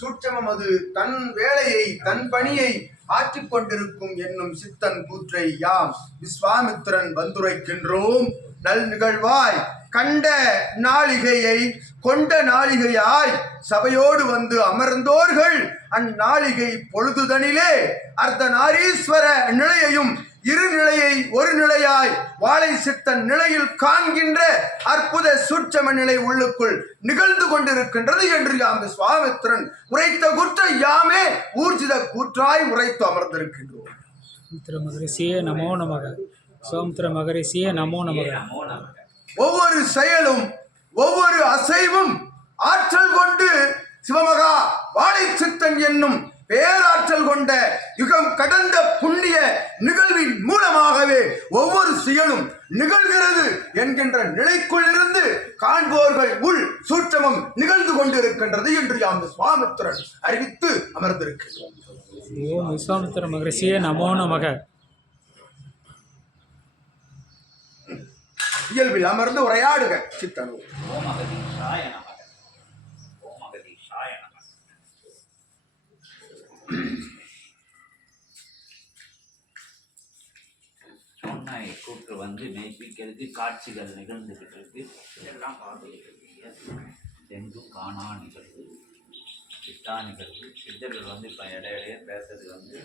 சூட்சமம் அது. தன் வேலையை தன் பணியை ஆற்றிக் கொண்டிருக்கும் என்னும் சித்தன் கூற்றை யாம் விஸ்வாமித்திரன் வந்துரைக்கின்றோம். நல் நிகழ்வாய் கண்ட நாளிகையை கொண்ட நாளிகையாய் சபையோடு வந்து அமர்ந்தோர்கள். அந்நாளிகை பொழுதுதனிலே அர்த்தநாரீஸ்வர நிலையையும் இரு நிலையை ஒரு நிலையாய் வாழை சித்தன் நிலையில் காண்கின்ற அற்புத சூட்சம நிலை உள்ளுக்குள் நிகழ்ந்து கொண்டிருக்கின்றது என்று யாம் சுவாமித்திரன் உரைத்த குற்ற யாமே ஊர்ஜித கூற்றாய் உரைத்து அமர்ந்திருக்கின்றோம். மகரிஷியே நமோ நமக. சோமுத்திர மகரிஷியே நமோ நமக. ஒவ்வொரு செயலும் ஒவ்வொரு அசைவும் ஆற்றல் கொண்டு சிவமகா வாழை சித்தன் என்னும் பேராற்றல் கொண்ட யுகம் கடந்த புண்ணிய நிகழ்வின் மூலமாகவே ஒவ்வொரு செயலும் நிகழ்கிறது என்கின்ற நிலைக்குள் இருந்து காண்போர்கள் உள் சூட்சமம் நிகழ்ந்து கொண்டிருக்கின்றது என்று யாம் சுவாமித்திரன் அறிவித்து அமர்ந்திருக்கின்றோம். ஓம் விஸ்வாமித்திர மகரிஷியே நமோ நமக. இயல்பில் அமர்ந்து உரையாடுக சித்தனு. ஓம் அகதீஷாய நமக ஓம் அகதீஷாய நமக சொன்ன கூற்று வந்து மெய்ப்பிக்கிறதுக்கு காட்சிகள் நிகழ்ந்துகிட்டு இருக்கு இதெல்லாம் பார்த்துக்கிட்டு எங்கும் காணா நிகழ்வு சித்தா நிகழ்வு. சித்தர்கள் வந்து இப்போ இடையிடையே பேசுறது வந்து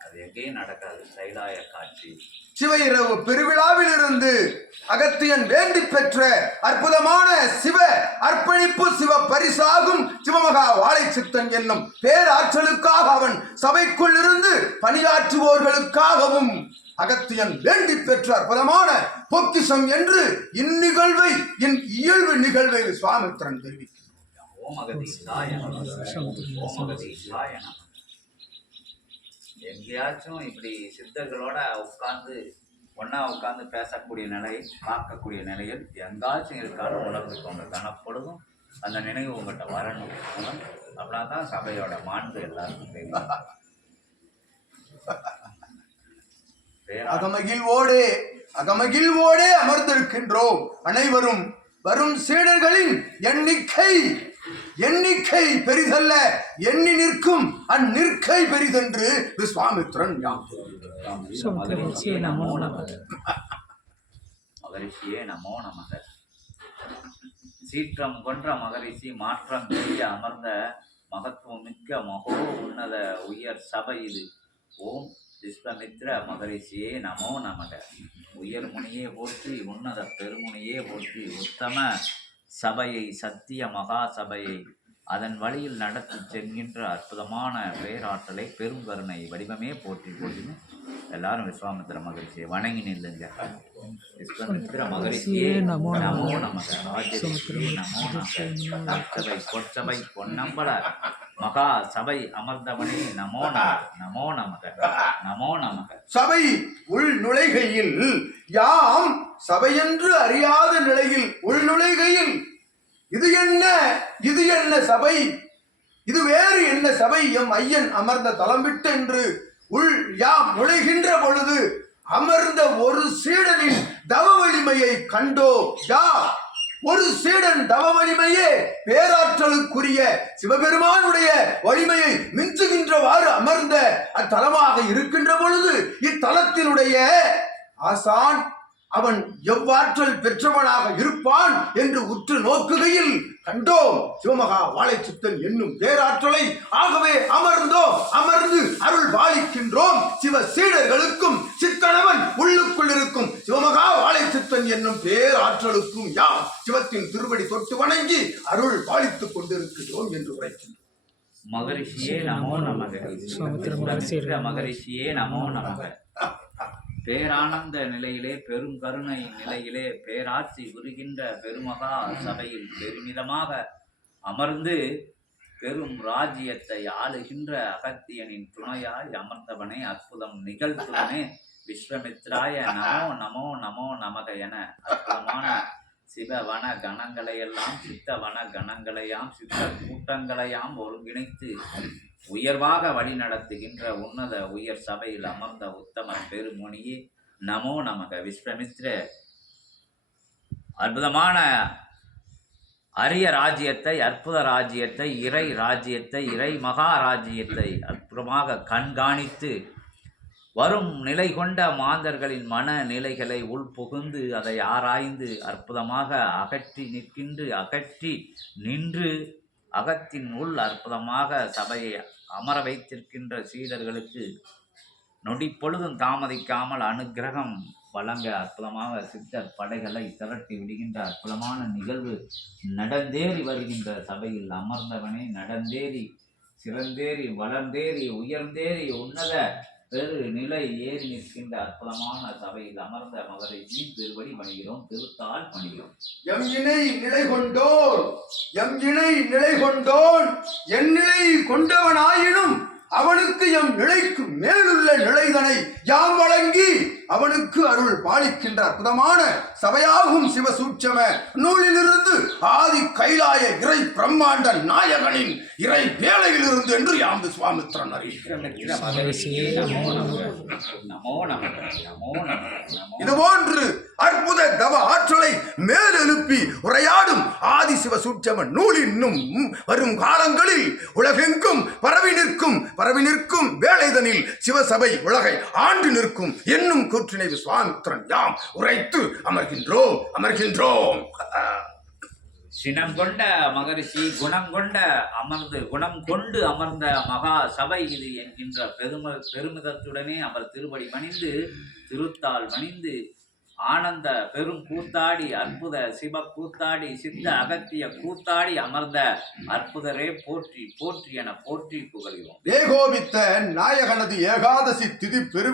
அது எங்கேயும் நடக்காது. சைலாய காட்சி. சிவ இரவு பெருவிழாவில் இருந்து அகத்தியன் வேண்டி பெற்ற அற்புதமான சிவ அர்ப்பணிப்பு சிவ பரிசாகும் சிவமகா வாழை சித்தன் என்னும் பேராற்றலுக்காக அவன் சபைக்குள் இருந்து பணியாற்றுவோர்களுக்காகவும் அகத்தியன் வேண்டி பெற்ற அற்புதமான பொக்கிசம் என்று இந்நிகழ்வை இன் இயல்பு நிகழ்வை சுவாமித்திரன் தெரிவிக்கிறார். எங்கேயாச்சும் இப்படி சித்தர்களோட உட்கார்ந்து ஒன்னா உட்கார்ந்து பேசக்கூடிய நிலை பார்க்கக்கூடிய நிலையில் எங்காச்சும் இருக்கான்னு உணர்ந்துக்கோங்க காணப்படுதும் அந்த நினைவு உங்கள்கிட்ட வரணும். அப்படின்னா தான் சபையோட மாண்பு எல்லாருக்கும் தெரியும். பேரா- அகமகிழ்வோடே அகமகிழ்வோடே அமர்ந்திருக்கின்றோம். அனைவரும் வரும் சீடர்களின் எண்ணிக்கை எண்ணிக்கை பெரிதல்ல எண்ணி நிற்கும் அந்நிற்கை பெரிதென்று விஸ்வாமித்திரன் யாம் மகரிஷியே நமோ நமக மகரிஷியே நமோ நமக. சீற்றம் கொன்ற மகரிஷி மாற்றம் செய்ய அமர்ந்த மகத்துவம் மிக்க மகோ உன்னத உயர் சபை இது. ஓம் விஸ்வமித்ர மகரிஷியே நமோ நமக. உயர் முனியே போற்றி உன்னத பெருமுனியே போற்றி உத்தம சபையை சத்திய மகா சபையை அதன் வழியில் நடத்தி செல்கின்ற அற்புதமான பேராற்றலை பெருங்கருணை வடிவமே போற்றி போற்றின்னு எல்லாரும் விஸ்வாமித்திர மகரிஷியை வணங்கி நில்லுங்க. விஸ்வமித்திர மகரிஷியே நமோ நமோ நமக. ராஜரிஷியே நமோ நமக. பொற்சபை பொன்னம்பல மகா சபை அமர்ந்தவனே நமோ நமக. நமோ நமக. நமோ நமக. சபை உள் நுழைகையில் யாம் சபையென்று அறியாத நிலையில் உள் நுழைகையில் இது என்ன? இது என்ன சபை? இது வேறு என்ன சபை? எம் ஐயன் அமர்ந்த தலம் விட்டு என்று உள் யாம் நுழைகின்ற பொழுது அமர்ந்த ஒரு சீடனின் தவ வலிமையை கண்டோ? யா! ஒரு சீடன் தவ வலிமையே பேராற்றலுக்குரிய சிவபெருமானுடைய வலிமையை மிஞ்சுகின்றவாறு அமர்ந்த அத்தலமாக இருக்கின்ற பொழுது இத்தலத்தினுடைய ஆசான் அவன் எவ்வாற்றல் பெற்றவனாக இருப்பான் என்று உற்று நோக்குகையில் கண்டோம். சிவமகா வாழைச்சித்தன் என்னும் பேராற்றலை ஆகவே அமர்ந்தோம். அமர்ந்து அருள் பாலிக்கின்றோம். சிவ சீடர்களுக்கும் சித்தனவன் உள்ளுக்குள் இருக்கும். சிவமகா வாழைச்சித்தன் என்னும் பேராற்றலுக்கும் யாம் சிவத்தின் திருவடி தொட்டு வணங்கி அருள் பாலித்துக் கொண்டிருக்கிறோம் என்று உரைக்கின்றோம். மகரிஷியே நமோ நமக. மகரிஷியே நமோ நமக. பேரானந்த நிலையிலே பெரும் கருணை நிலையிலே பேராட்சி புரிகின்ற பெருமகா சபையில் பெருமிதமாக அமர்ந்து பெரும் ராஜ்யத்தை ஆளுகின்ற அகத்தியனின் துணையாய் அமர்ந்தவனே அற்புதம் நிகழ்த்துவனே. விஸ்வமித்ராய நமோ நமோ நமோ நமக என அற்புதமான சிவவன கணங்களையெல்லாம் சித்த வன கணங்களையாம் சித்த கூட்டங்களையாம் ஒருங்கிணைத்து உயர்வாக வழி நடத்துகின்ற உன்னத உயர் சபையில் அமர்ந்த உத்தம பெருமொழியே நமோ நமக. விஸ்வமித்ர அற்புதமான அரிய ராஜ்யத்தை அற்புத ராஜ்யத்தை இறை ராஜ்யத்தை இறை மகா ராஜ்யத்தை அற்புதமாக கண்காணித்து வரும் நிலை கொண்ட மாந்தர்களின் மன நிலைகளை உள்புகுந்து அதை ஆராய்ந்து அற்புதமாக அகற்றி நிற்கின்று அகற்றி நின்று அகத்தின் உள் அற்புதமாக சபையை அமர வைத்திருக்கின்ற சீடர்களுக்கு நொடி பொழுதும் தாமதிக்காமல் அனுக்கிரகம் வழங்க அற்புதமாக சித்தர் படைகளை திரட்டி விடுகின்ற அற்புதமான நிகழ்வு நடந்தேறி வருகின்ற சபையில் அமர்ந்தவனே நடந்தேறி சிறந்தேறி வளர்ந்தேறி உயர்ந்தேறி உன்னத பெரு நிலை ஏறி நிற்கின்ற அற்புதமான சபையில் அமர்ந்த மகரை திருவடி பணிகிறோம் திருத்தால் பணிகிறோம். எம் இணை நிலை கொண்டோன் எம் இணை நிலை கொண்டோன் என் நிலை கொண்டவனாயினும் அவனுக்கு எம் நிலைக்கு மேலுள்ள நிலைதனை யாம் வழங்கி அவனுக்கு அருள் பாலிக்கின்ற அற்புதமான சபையாகும் சிவசூட்சம நூலிலிருந்து ஆதி கைலாய இறை பிரம்மாண்ட நாயகனின் இறை வேலையிலிருந்து என்று யாம் விஸ்வாமித்திரன் அறிவிக்கிறேன் மகரிஷியே நமோ நமக நமோ நம நமோ நம நமோ. இது போன்று அற்புத தவ ஆற்றலை மேலெழுப்பி உரையாடும் சிவ சூட்சம நூல் இன்னும் வரும் காலங்களில் உலகெங்கும் பரவி நிற்கும் பரவி நிற்கும் வேலைதனில் சிவசபை உலகை ஆண்டு நிற்கும் என்னும் கூற்றினை விஸ்வாமித்திரன் யாம் உரைத்து அமர்கின்றோம் அமர்கின்றோம். சினம் கொண்ட மகரிஷி குணம் கொண்ட அமர்ந்து குணம் கொண்டு அமர்ந்த மகா சபை இது என்கின்ற பெரும பெருமிதத்துடனே அவர் திருவடி மணிந்து திருத்தால் மணிந்து ஆனந்த பெரும் கூத்தாடி அற்புத சிவ கூத்தாடி சித்த அகத்திய கூத்தாடி அமர்ந்த அற்புதரே போற்றி போற்றி என போற்றி புகழ்கிறோம். ஏகோபித்த நாயகனது ஏகாதசி திதி பெருவிழா